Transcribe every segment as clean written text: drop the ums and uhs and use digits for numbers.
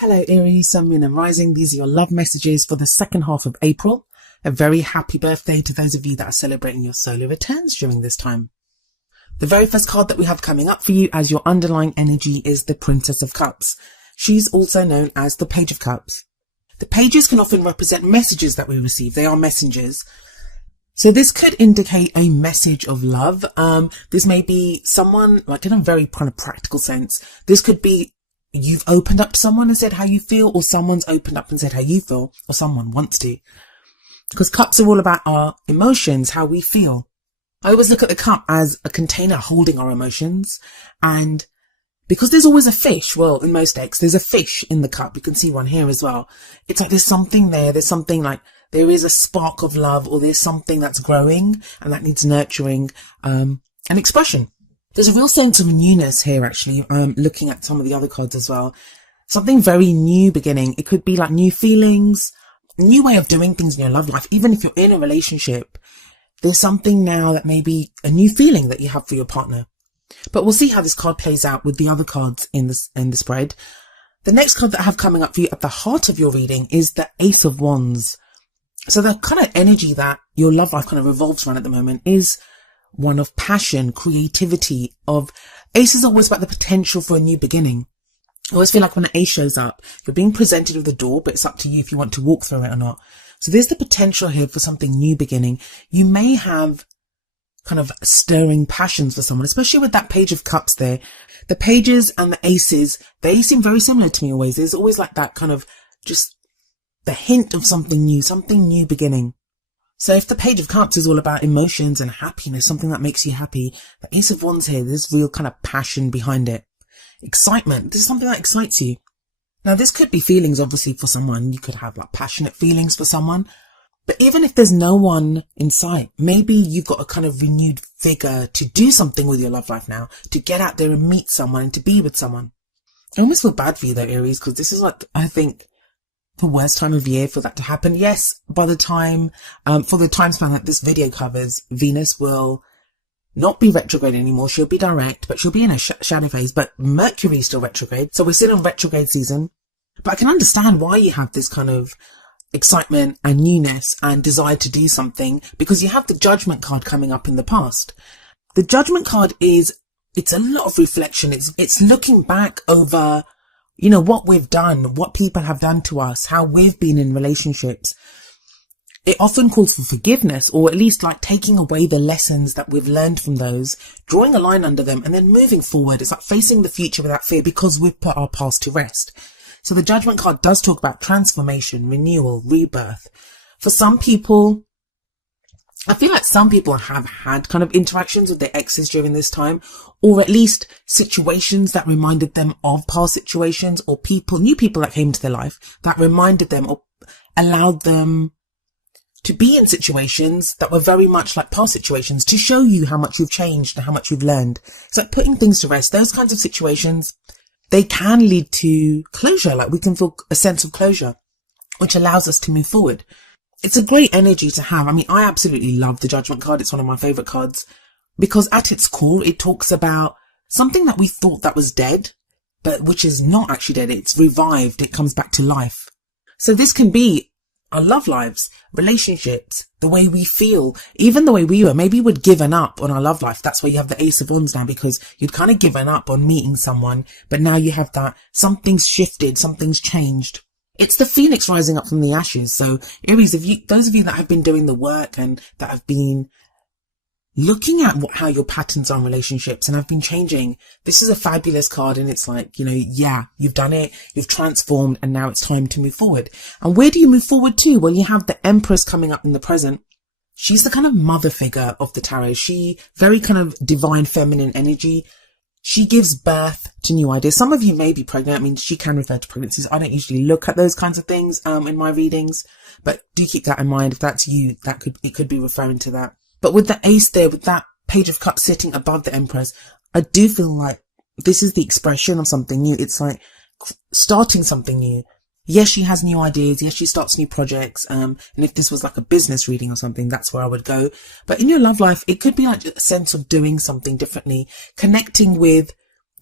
Hello Aries, Sun, Moon and Rising. These are your love messages for the second half of April. A very happy birthday to those of you that are celebrating your solar returns during this time. The very first card that we have coming up for you as your underlying energy is the Princess of Cups. She's also known as the Page of Cups. The pages can often represent messages that we receive. They are messengers. So this could indicate a message of love. This may be someone, like in a very kind of practical sense. This could be you've opened up to someone and said how you feel, or someone's opened up and said how you feel, or someone wants to. Because cups are all about our emotions, how we feel. I always look at the cup as a container holding our emotions. And because there's always a fish, well, in most decks, there's a fish in the cup. You can see one here as well. It's like there's something there. There's something like there is a spark of love, or there's something that's growing and that needs nurturing, and expression. There's a real sense of newness here, actually. Looking at some of the other cards as well. Something very new beginning. It could be like new feelings, new way of doing things in your love life. Even if you're in a relationship, there's something now that may be a new feeling that you have for your partner. But we'll see how this card plays out with the other cards in the spread. The next card that I have coming up for you at the heart of your reading is the Ace of Wands. So the kind of energy that your love life kind of revolves around at the moment is one of passion, creativity, of ace is always about the potential for a new beginning. I always feel like when an ace shows up, you're being presented with a door, but it's up to you if you want to walk through it or not. So there's the potential here for something new beginning. You may have kind of stirring passions for someone, especially with that Page of Cups there. The pages and the aces, they seem very similar to me always. There's always like that kind of just the hint of something new beginning. So if the Page of Cups is all about emotions and happiness, something that makes you happy, the Ace of Wands here, there's real kind of passion behind it. Excitement. This is something that excites you. Now, this could be feelings, obviously, for someone. You could have like passionate feelings for someone. But even if there's no one in sight, maybe you've got a kind of renewed vigor to do something with your love life now, to get out there and meet someone and to be with someone. I almost feel bad for you though, Aries, because this is like, I think, the worst time of year for that to happen. Yes, by the time, for the time span that this video covers, Venus will not be retrograde anymore. She'll be direct, but she'll be in a shadow phase, but Mercury is still retrograde. So we're still in retrograde season. But I can understand why you have this kind of excitement and newness and desire to do something, because you have the Judgment card coming up in the past. The Judgment card it's a lot of reflection. It's looking back over, you know, what we've done, what people have done to us, how we've been in relationships. It often calls for forgiveness, or at least like taking away the lessons that we've learned from those, drawing a line under them and then moving forward. It's like facing the future without fear because we've put our past to rest. So the Judgment card does talk about transformation, renewal, rebirth. For some people, I feel like some people have had kind of interactions with their exes during this time, or at least situations that reminded them of past situations, or new people that came into their life that reminded them or allowed them to be in situations that were very much like past situations, to show you how much you've changed and how much you've learned. It's like putting things to rest. Those kinds of situations, they can lead to closure. Like we can feel a sense of closure, which allows us to move forward. It's a great energy to have. I mean, I absolutely love the Judgment card. It's one of my favorite cards because at its core, it talks about something that we thought that was dead, but which is not actually dead. It's revived. It comes back to life. So this can be our love lives, relationships, the way we feel, even the way we were. Maybe we'd given up on our love life. That's why you have the Ace of Wands now, because you'd kind of given up on meeting someone, but now you have that something's shifted, something's changed. It's the phoenix rising up from the ashes. So Aries, those of you that have been doing the work and that have been looking at how your patterns are in relationships and have been changing, this is a fabulous card. And it's like, you know, yeah, you've done it, you've transformed, and now it's time to move forward. And where do you move forward to? Well, you have the Empress coming up in the present. She's the kind of mother figure of the tarot. She very kind of divine feminine energy. She gives birth to new ideas. Some of you may be pregnant. I mean, she can refer to pregnancies. I don't usually look at those kinds of things in my readings, but do keep that in mind. If that's you, it could be referring to that. But with the ace there, with that Page of Cups sitting above the Empress, I do feel like this is the expression of something new. It's like starting something new. Yes, she has new ideas. Yes, she starts new projects. And if this was like a business reading or something, that's where I would go. But in your love life, it could be like a sense of doing something differently, connecting with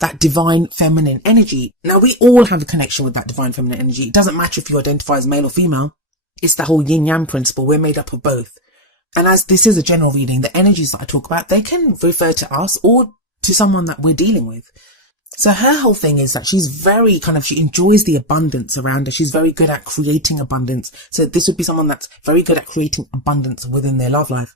that divine feminine energy. Now, we all have a connection with that divine feminine energy. It doesn't matter if you identify as male or female. It's the whole yin yang principle. We're made up of both. And as this is a general reading, the energies that I talk about, they can refer to us or to someone that we're dealing with. So her whole thing is that she's very she enjoys the abundance around her. She's very good at creating abundance. So this would be someone that's very good at creating abundance within their love life.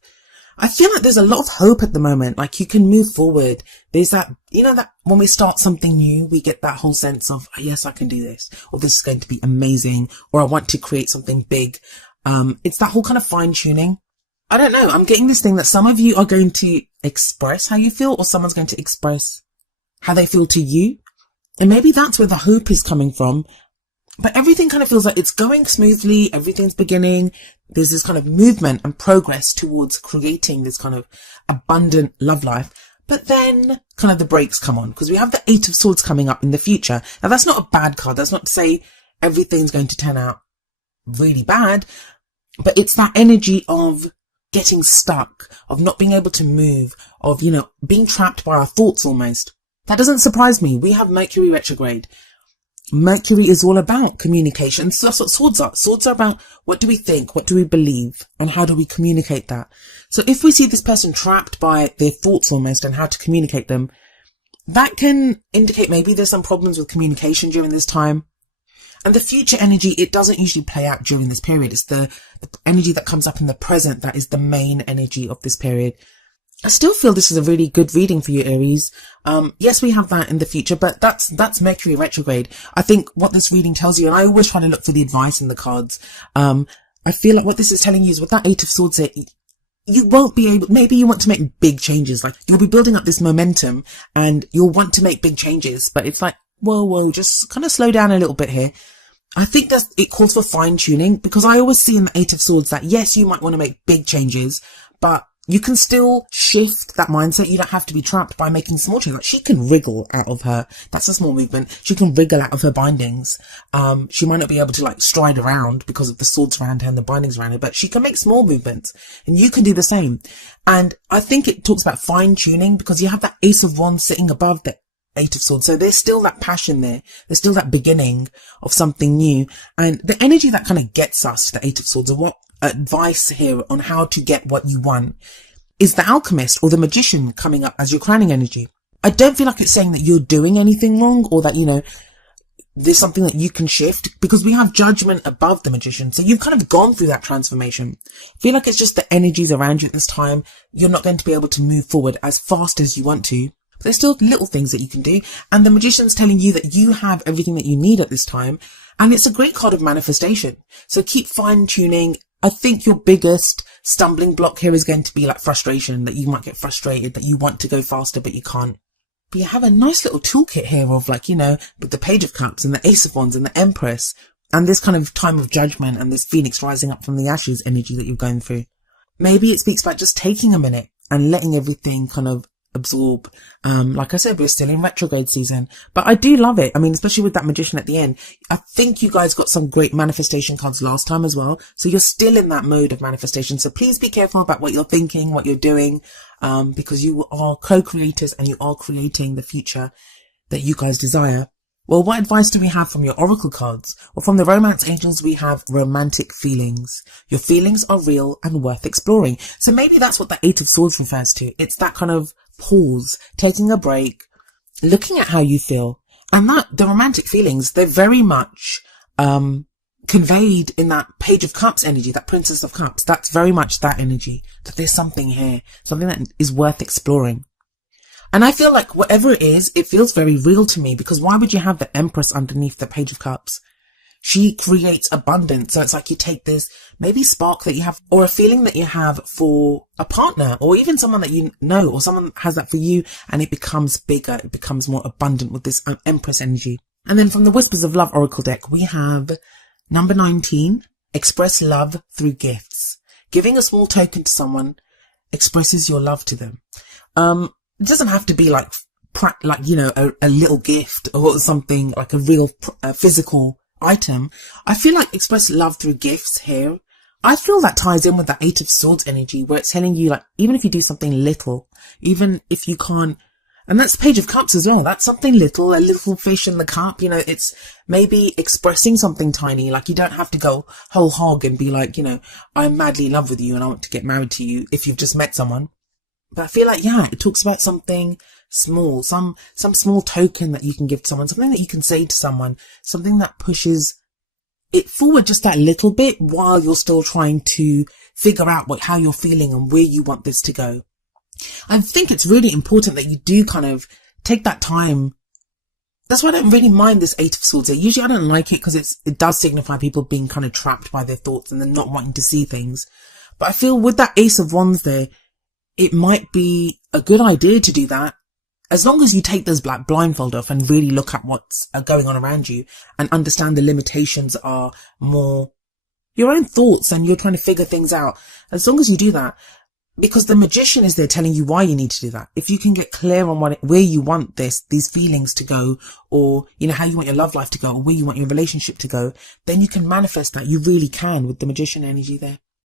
I feel like there's a lot of hope at the moment. Like, you can move forward. There's that, that when we start something new, we get that whole sense of, oh, yes, I can do this, or this is going to be amazing, or I want to create something big. It's that whole kind of fine tuning. I don't know. I'm getting this thing that some of you are going to express how you feel, or someone's going to express how they feel to you. And maybe that's where the hope is coming from. But everything kind of feels like it's going smoothly. Everything's beginning. There's this kind of movement and progress towards creating this kind of abundant love life. But then kind of the brakes come on, because we have the 8 of Swords coming up in the future. Now, that's not a bad card. That's not to say everything's going to turn out really bad. But it's that energy of getting stuck, of not being able to move, of, being trapped by our thoughts almost. That doesn't surprise me. We have Mercury retrograde. Mercury is all about communication. So that's what swords are. Swords are about, what do we think? What do we believe? And how do we communicate that? So if we see this person trapped by their thoughts almost and how to communicate them, that can indicate maybe there's some problems with communication during this time. And the future energy, it doesn't usually play out during this period. It's the energy that comes up in the present that is the main energy of this period. I still feel this is a really good reading for you, Aries. Yes, we have that in the future, but that's Mercury retrograde. I think what this reading tells you, and I always try to look for the advice in the cards. I feel like what this is telling you is with that 8 of Swords here, you won't be able, maybe you want to make big changes. Like, you'll be building up this momentum and you'll want to make big changes, but it's like, whoa, just kind of slow down a little bit here. I think that it calls for fine tuning, because I always see in the 8 of Swords that yes, you might want to make big changes, but you can still shift that mindset. You don't have to be trapped by making small changes. Like, she can wriggle out of her, that's a small movement. She can wriggle out of her bindings. She might not be able to stride around because of the swords around her and the bindings around her, but she can make small movements, and you can do the same. And I think it talks about fine tuning, because you have that Ace of Wands sitting above the 8 of Swords. So there's still that passion there. There's still that beginning of something new. And the energy that kind of gets us to the 8 of Swords, or what advice here on how to get what you want, is the Alchemist or the Magician coming up as your crowning energy. I don't feel like it's saying that you're doing anything wrong, or that, there's something that you can shift, because we have Judgment above the Magician. So you've kind of gone through that transformation. I feel like it's just the energies around you at this time. You're not going to be able to move forward as fast as you want to. But there's still little things that you can do. And the Magician's telling you that you have everything that you need at this time. And it's a great card of manifestation. So keep fine tuning. I think your biggest stumbling block here is going to be frustration, that you might get frustrated, that you want to go faster, but you can't. But you have a nice little toolkit here of with the Page of Cups and the Ace of Wands and the Empress, and this kind of time of judgment and this Phoenix rising up from the ashes energy that you're going through. Maybe it speaks about just taking a minute and letting everything kind of absorb. Like I said, we're still in retrograde season, but I do love it. I mean, especially with that Magician at the end. I think you guys got some great manifestation cards last time as well, so you're still in that mode of manifestation. So please be careful about what you're thinking, what you're doing, because you are co-creators and you are creating the future that you guys desire. Well, what advice do we have from your oracle cards? Well, from the romance angels, we have romantic feelings. Your feelings are real and worth exploring. So maybe that's what the 8 of Swords refers to. It's that kind of pause, taking a break, looking at how you feel. And that the romantic feelings, they're very much conveyed in that Page of Cups energy, that Princess of Cups. That's very much that energy, that there's something here, something that is worth exploring. And I feel like whatever it is, it feels very real to me, because why would you have the Empress underneath the Page of Cups? She creates abundance. So it's like you take this maybe spark that you have, or a feeling that you have for a partner, or even someone that you know, or someone has that for you, and it becomes bigger. It becomes more abundant with this Empress energy. And then from the Whispers of Love Oracle deck, we have number 19, express love through gifts. Giving a small token to someone expresses your love to them. It doesn't have to be a little gift or something like a real physical item. I feel like express love through gifts here. I feel that ties in with that 8 of Swords energy, where it's telling you, even if you do something little, even if you can't And that's Page of Cups as well. That's something little, a little fish in the cup. You know, it's maybe expressing something tiny. Like, you don't have to go whole hog and be like, you know, I'm madly in love with you and I want to get married to you if you've just met someone. But I feel like, yeah, it talks about something small, some small token that you can give to someone, something that you can say to someone, something that pushes it forward just that little bit while you're still trying to figure out how you're feeling and where you want this to go. I think it's really important that you do kind of take that time. That's why I don't really mind this Eight of Swords here. Usually I don't like it because it does signify people being kind of trapped by their thoughts and then not wanting to see things. But I feel with that Ace of Wands there, it might be a good idea to do that. As long as you take those black blindfold off and really look at what's going on around you and understand the limitations are more your own thoughts and you're trying to figure things out. As long as you do that, because the Magician is there telling you why you need to do that. If you can get clear on where you want these feelings to go, or, you know, how you want your love life to go, or where you want your relationship to go, then you can manifest that. You really can with the Magician energy there.